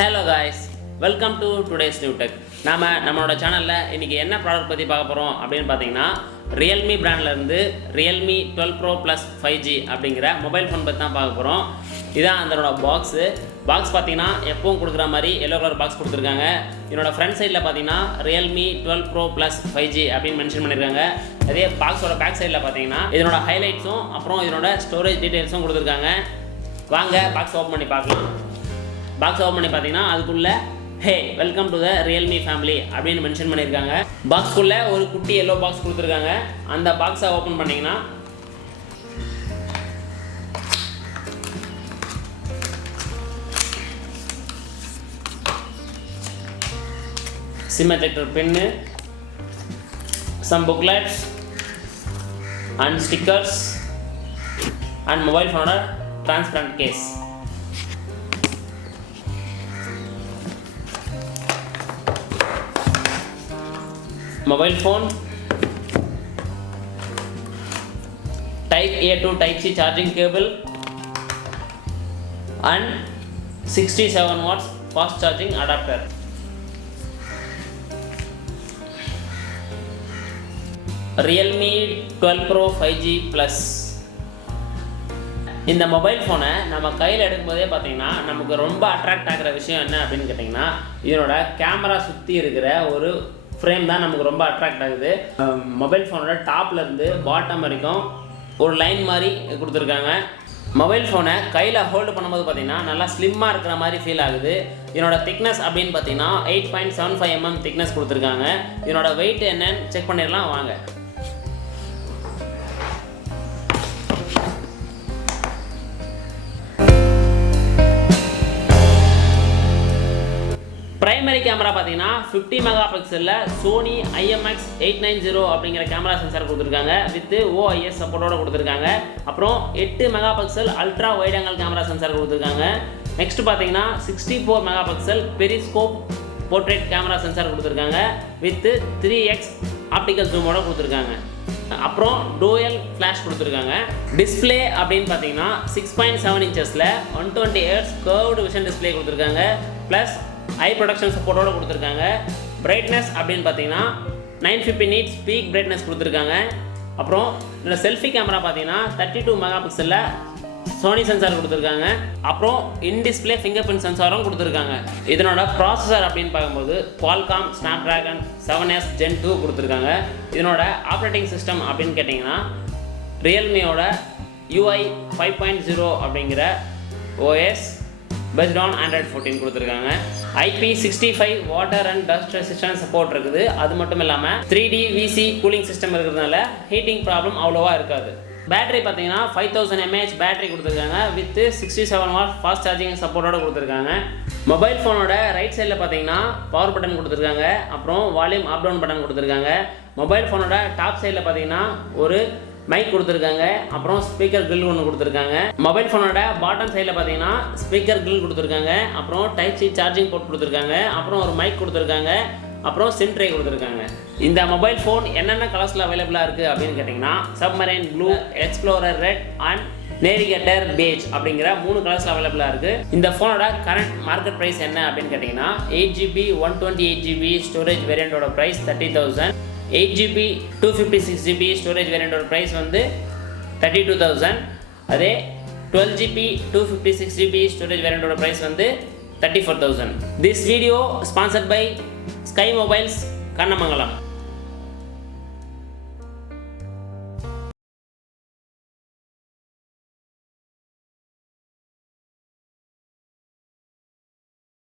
Hello guys, welcome to today's new tech. நம்மளோட சேனல்ல இன்னைக்கு என்ன ப்ராடக்ட் பத்தி பார்க்க போறோம் அப்படினு பாத்தீங்கன்னா Realme பிராண்ட்ல இருந்து Realme 12 Pro Plus 5G அப்படிங்கற மொபைல் ஃபோன் பத்தி தான் பார்க்க போறோம். இதான் அதனோட பாக்ஸ் பாத்தீங்கன்னா எப்பவும் கொடுக்குற மாதிரி yellow color பாக்ஸ் கொடுத்திருக்காங்க. என்னோட ஃப்ரண்ட் சைடுல பாத்தீங்கன்னா Realme 12 Pro Plus 5G அப்படினு மென்ஷன் பண்ணிருக்காங்க. அதே பாக்ஸோட பேக் சைடுல பாத்தீங்கன்னா இதனோட ஹைலைட்ஸும் அப்புறம் இதனோட ஸ்டோரேஜ் டீடைல்ஸும் கொடுத்திருக்காங்க. வாங்க பாக்ஸ் ஓபன் பண்ணி பார்க்கலாம். பாக்ஸ் ஓபன் பண்ணி பாத்தீங்கன்னா அதுக்குள்ள ஹே welcome to the Realme family அப்படின்னு மென்ஷன் பண்ணியிருக்காங்க. பாக்ஸ்க்குள்ள ஒரு குட்டி எல்லோ பாக்ஸ் கொடுத்துருக்காங்க. அந்த பாக்ஸை ஓப்பன் பண்ணீங்கன்னா sim ejector pin, some booklets and stickers and mobile phone transparent case. Mobile phone, Type A to Type C charging cable and 67 watts fast charging adapter. Realme 12 Pro 5G Plus. இந்த mobile ஃபோனை நம்ம கையில் எடுக்கும்போதே பார்த்தீங்கன்னா நமக்கு ரொம்ப attract ஆகிற விஷயம் என்ன அப்படின்னு கேட்டிங்கன்னா இதனோட கேமரா சுற்றி இருக்கிற ஒரு ஃப்ரேம் தான் நமக்கு ரொம்ப அட்ராக்ட் ஆகுது. மொபைல் ஃபோனோட டாப்ல இருந்து பாட்டம் வரைக்கும் ஒரு லைன் மாதிரி கொடுத்துருக்காங்க. மொபைல் ஃபோனை கையில் ஹோல்டு பண்ணும்போது பார்த்தீங்கன்னா நல்லா ஸ்லிம்மாக இருக்கிற மாதிரி ஃபீல் ஆகுது. இதனோட திக்னஸ் அப்படின்னு பார்த்தீங்கன்னா 8.75 mm திக்னஸ் கொடுத்துருக்காங்க. இதனோட வெயிட் என்னன்னு செக் பண்ணிடலாம் வாங்க. பிரைமரி கேமரா பார்த்தீங்கன்னா 50 மெகா பிக்சலில் சோனி IMX 890 அப்படிங்கிற கேமரா சென்சார் கொடுத்துருக்காங்க. வித் OIS சப்போர்ட்டோட கொடுத்துருக்காங்க. அப்புறம் 8 mega pixel ultra wide angle camera sensor கொடுத்துருக்காங்க. நெக்ஸ்ட் பார்த்தீங்கன்னா 64 mega pixel periscope portrait camera sensor கொடுத்துருக்காங்க. வித் 3x ஆப்டிக்கல் ஜூமோட கொடுத்துருக்காங்க. அப்புறம் டூயல் ஃப்ளாஷ் கொடுத்துருக்காங்க. டிஸ்பிளே அப்படின்னு பார்த்தீங்கன்னா 6.7 இன்ச்சஸில் 120 Hz கர்வ்டு விஷன் டிஸ்பிளே கொடுத்துருக்காங்க. ப்ளஸ் ஐ ப்ரொடக்ஷன் சப்போர்ட்டோட கொடுத்துருக்காங்க. பிரைட்னஸ் அப்படின்னு பார்த்தீங்கன்னா 950 nits பீக் பிரைட்னஸ் கொடுத்துருக்காங்க. அப்புறம் இதில் செல்ஃபி கேமரா பார்த்தீங்கன்னா 32 மெகா பிக்சலில் சோனி சென்சார் கொடுத்துருக்காங்க. அப்புறம் இன் டிஸ்பிளே ஃபிங்கர் பிரிண்ட் சென்சாரும் கொடுத்துருக்காங்க. இதனோட ப்ராசஸர் அப்படின்னு பார்க்கும்போது Qualcomm Snapdragon 7S Gen 2 கொடுத்துருக்காங்க. இதனோட ஆப்ரேட்டிங் சிஸ்டம் அப்படின்னு கேட்டிங்கன்னா ரியல்மியோட UI 5.0 அப்படிங்கிற OS based on Android 14 கொடுத்துருக்காங்க. IP65 water and dust resistance support இருக்குது. அது மட்டும் இல்லாமல் 3D VC கூலிங் சிஸ்டம் இருக்கிறதுனால ஹீட்டிங் ப்ராப்ளம் அவ்வளோவா இருக்காது. பேட்டரி பார்த்தீங்கன்னா 5000 mAh பேட்டரி கொடுத்துருக்காங்க. வித் 67 வாட் ஃபாஸ்ட் சார்ஜிங் சப்போர்ட்டோட கொடுத்துருக்காங்க. மொபைல் ஃபோனோட ரைட் சைடில் பார்த்தீங்கன்னா பவர் பட்டன் கொடுத்துருக்காங்க. அப்புறம் வால்யூம் அப் டவுன் பட்டன் கொடுத்துருக்காங்க. மொபைல் ஃபோனோட டாப் சைடில் பார்த்தீங்கன்னா ஒரு மைக் கொடுத்துருக்காங்க. அப்புறம் ஸ்பீக்கர் கிரில் ஒன்று கொடுத்துருக்காங்க. மொபைல் ஃபோனோட பாட்டம் சைடில் பார்த்தீங்கன்னா ஸ்பீக்கர் கிரில் கொடுத்துருக்காங்க. அப்புறம் டைப் சி சார்ஜிங் போர்ட் கொடுத்துருக்காங்க. அப்புறம் ஒரு மைக் கொடுத்துருக்காங்க. அப்புறம் சிம் ட்ரே கொடுத்துருக்காங்க. இந்த மொபைல் ஃபோன் என்னென்ன கலர்ஸில் அவைலபிளாக இருக்குது அப்படின்னு கேட்டிங்கன்னா submarine blue, explorer red and navigator page அப்படிங்கிற 3 கலர்ஸில் அவைலபிளாக இருக்குது. இந்த ஃபோனோட கரண்ட் மார்க்கெட் ப்ரைஸ் என்ன அப்படின்னு கேட்டிங்கன்னா 8GB 128GB ஸ்டோரேஜ் வேரியண்டோட ப்ரைஸ் 30,000. 8GB 256GB ஸ்டோரேஜ் வேரியண்டோட ப்ரைஸ் வந்து 32,000. அதே 12GB 256GB ஸ்டோரேஜ் வேரியண்டோட ப்ரைஸ் வந்து 34,000. This video sponsored by Sky Mobiles Kannamangalam.